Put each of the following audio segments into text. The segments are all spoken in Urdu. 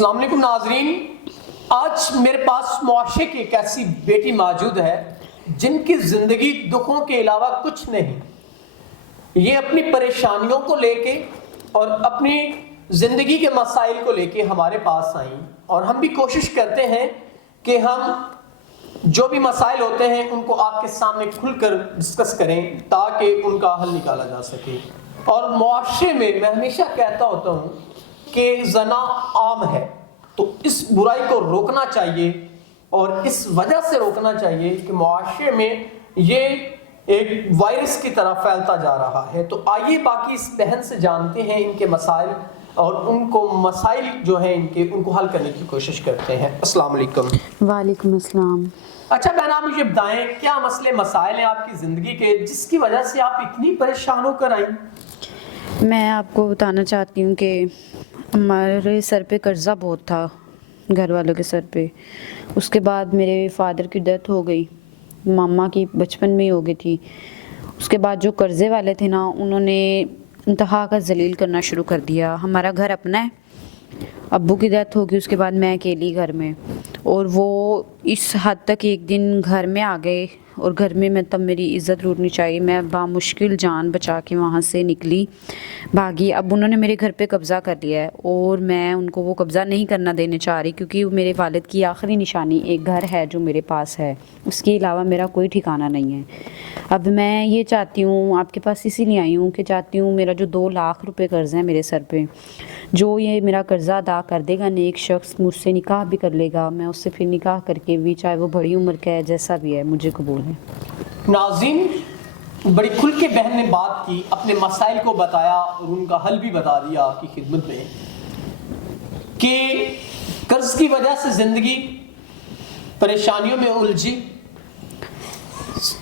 السلام علیکم ناظرین، آج میرے پاس معاشرے کی ایک ایسی بیٹی موجود ہے جن کی زندگی دکھوں کے علاوہ کچھ نہیں۔ یہ اپنی پریشانیوں کو لے کے اور اپنی زندگی کے مسائل کو لے کے ہمارے پاس آئیں، اور ہم بھی کوشش کرتے ہیں کہ ہم جو بھی مسائل ہوتے ہیں ان کو آپ کے سامنے کھل کر ڈسکس کریں تاکہ ان کا حل نکالا جا سکے۔ اور معاشرے میں ہمیشہ کہتا ہوتا ہوں کہ زنا عام ہے، تو اس برائی کو روکنا چاہیے، اور اس وجہ سے روکنا چاہیے کہ معاشرے میں یہ ایک وائرس کی طرح پھیلتا جا رہا ہے۔ تو آئیے باقی اس بہن سے جانتے ہیں ان کے مسائل، اور ان کو مسائل جو ہیں ان کو حل کرنے کی کوشش کرتے ہیں۔ السلام علیکم۔ وعلیکم السلام۔ اچھا بہن، آپ مجھے بتائیں کیا مسئلے مسائل ہیں آپ کی زندگی کے جس کی وجہ سے آپ اتنی پریشان ہو کر آئیں؟ میں آپ کو بتانا چاہتی ہوں کہ ہمارے سر پہ قرضہ بہت تھا، گھر والوں کے سر پہ۔ اس کے بعد میرے فادر کی ڈیتھ ہو گئی، ماما کی بچپن میں ہی ہو گئی تھی۔ اس کے بعد جو قرضے والے تھے نا، انہوں نے انتہا کا ذلیل کرنا شروع کر دیا۔ ہمارا گھر اپنا ہے، ابو کی ڈیتھ ہوگی، اس کے بعد میں اکیلی گھر میں، اور وہ اس حد تک ایک دن گھر میں آ گئے، اور گھر میں تب میری عزت لوٹنی چاہیے، میں بامشکل جان بچا کے وہاں سے نکلی، بھاگی۔ اب انہوں نے میرے گھر پہ قبضہ کر لیا ہے، اور میں ان کو وہ قبضہ نہیں کرنا دینے چاہ رہی، کیونکہ میرے والد کی آخری نشانی ایک گھر ہے جو میرے پاس ہے، اس کے علاوہ میرا کوئی ٹھکانہ نہیں ہے۔ اب میں یہ چاہتی ہوں، آپ کے پاس اسی لیے آئی ہوں کہ چاہتی ہوں میرا جو 2 لاکھ روپے قرض ہے میرے سر پہ، جو یہ میرا قرضہ ادا کر دے گا، نیک شخص مجھ سے نکاح بھی کر لے گا، میں اس سے پھر نکاح کر کے بھی، چاہے وہ بڑی عمر کا ہے جیسا بھی ہے، مجھے قبول ہے۔ ناظرین، بڑی کھل کے بہن نے بات کی، اپنے مسائل کو بتایا اور ان کا حل بھی بتا دیا آپ کی خدمت میں کہ قرض کی وجہ سے زندگی پریشانیوں میں الجھی،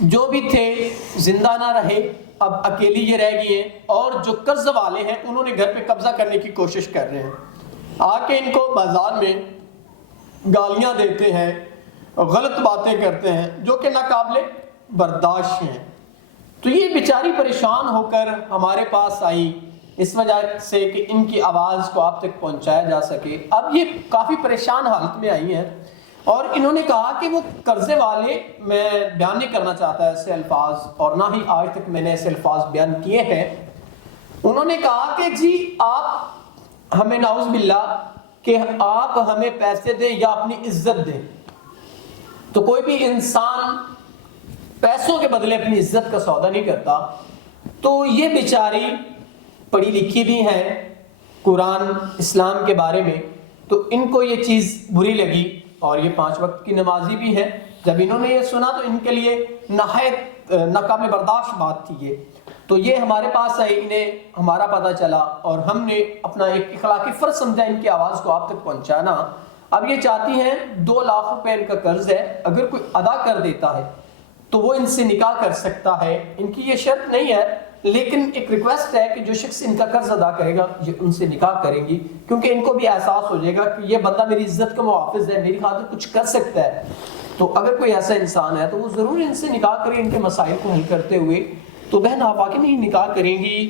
جو بھی تھے زندہ نہ رہے، اب اکیلی یہ رہ گئی ہیں، اور جو قرض والے ہیں انہوں نے گھر پہ قبضہ کرنے کی کوشش کر رہے ہیں، آ کے ان کو بازار میں گالیاں دیتے ہیں، غلط باتیں کرتے ہیں جو کہ ناقابل برداشت ہیں۔ تو یہ بیچاری پریشان ہو کر ہمارے پاس آئی اس وجہ سے کہ ان کی آواز کو آپ تک پہنچایا جا سکے۔ اب یہ کافی پریشان حالت میں آئی ہیں، اور انہوں نے کہا کہ وہ قرضے والے، میں بیان نہیں کرنا چاہتا ایسے الفاظ، اور نہ ہی آج تک میں نے ایسے الفاظ بیان کیے ہیں۔ انہوں نے کہا کہ جی آپ ہمیں، نعوذ باللہ، کہ آپ ہمیں پیسے دیں یا اپنی عزت دیں، تو کوئی بھی انسان پیسوں کے بدلے اپنی عزت کا سودا نہیں کرتا۔ تو یہ بیچاری پڑھی لکھی بھی ہیں قرآن اسلام کے بارے میں، تو ان کو یہ چیز بری لگی، اور یہ 5 وقت کی نمازی بھی ہے۔ جب انہوں نے یہ سنا تو ان کے لیے نہایت ناقابل برداشت بات تھی یہ، تو یہ ہمارے پاس آئے، انہیں ہمارا پتہ چلا، اور ہم نے اپنا ایک اخلاقی فرض سمجھا ان کی آواز کو آپ تک پہنچانا۔ اب یہ چاہتی ہیں 2 لاکھ روپے ان کا قرض ہے، اگر کوئی ادا کر دیتا ہے تو وہ ان سے نکاح کر سکتا ہے۔ ان کی یہ شرط نہیں ہے، لیکن ایک ریکویسٹ ہے کہ جو شخص ان کا قرض ادا کرے گا یہ ان سے نکاح کریں گی، کیونکہ ان کو بھی احساس ہو جائے گا کہ یہ بندہ میری عزت کا محافظ ہے، میری خاطر کچھ کر سکتا ہے۔ تو اگر کوئی ایسا انسان ہے تو وہ ضرور ان سے نکاح کرے، ان کے مسائل کو حل کرتے ہوئے۔ تو بہن، آپ واقعی میں نکاح کریں گی؟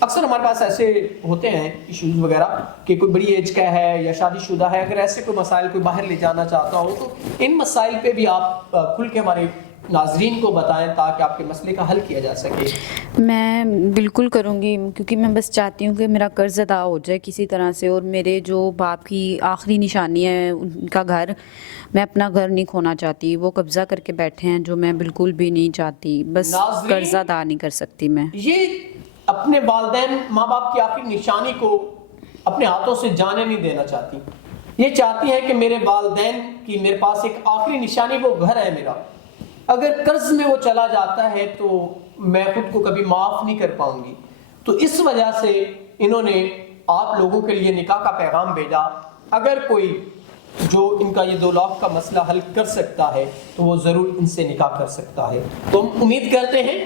اکثر ہمارے پاس ایسے ہوتے ہیں ایشوز وغیرہ کہ کوئی بڑی ایج کا ہے یا شادی شدہ ہے، اگر ایسے کوئی مسائل کوئی باہر لے جانا چاہتا ہو تو ان مسائل پہ بھی آپ کھل کے ہمارے ناظرین کو بتائیں تاکہ آپ کے مسئلے کا حل کیا جا سکے۔ میں بالکل کروں گی، کیونکہ میں بس چاہتی ہوں کہ میرا قرض ادا ہو جائے کسی طرح سے، اور میرے جو باپ کی آخری نشانی ہے ان کا گھر، میں اپنا گھر نہیں کھونا چاہتی۔ وہ قبضہ کر کے بیٹھے ہیں، جو میں بالکل بھی نہیں چاہتی، بس قرض ادا نہیں کر سکتی میں۔ یہ اپنے والدین، ماں باپ کی آخری نشانی کو اپنے ہاتھوں سے جانے نہیں دینا چاہتی۔ یہ چاہتی ہیں کہ میرے والدین کی میرے پاس ایک آخری نشانی وہ گھر ہے میرا، اگر قرض میں وہ چلا جاتا ہے تو میں خود کو کبھی معاف نہیں کر پاؤں گی۔ تو اس وجہ سے انہوں نے آپ لوگوں کے لیے نکاح کا پیغام بھیجا۔ اگر کوئی جو ان کا یہ 2 لاکھ کا مسئلہ حل کر سکتا ہے تو وہ ضرور ان سے نکاح کر سکتا ہے۔ تو ہم امید کرتے ہیں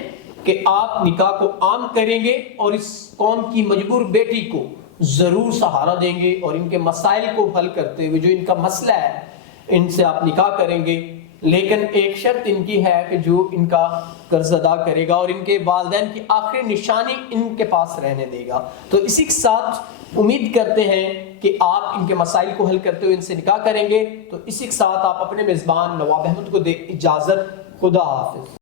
کہ آپ نکاح کو عام کریں گے، اور اس قوم کی مجبور بیٹی کو ضرور سہارا دیں گے، اور ان کے مسائل کو حل کرتے ہوئے جو ان کا مسئلہ ہے ان سے آپ نکاح کریں گے۔ لیکن ایک شرط ان کی ہے کہ جو ان کا قرض ادا کرے گا اور ان کے والدین کی آخری نشانی ان کے پاس رہنے دے گا۔ تو اسی کے ساتھ امید کرتے ہیں کہ آپ ان کے مسائل کو حل کرتے ہوئے ان سے نکاح کریں گے. تو اسی کے ساتھ آپ اپنے میزبان نواب احمد کو دے اجازت. خدا حافظ.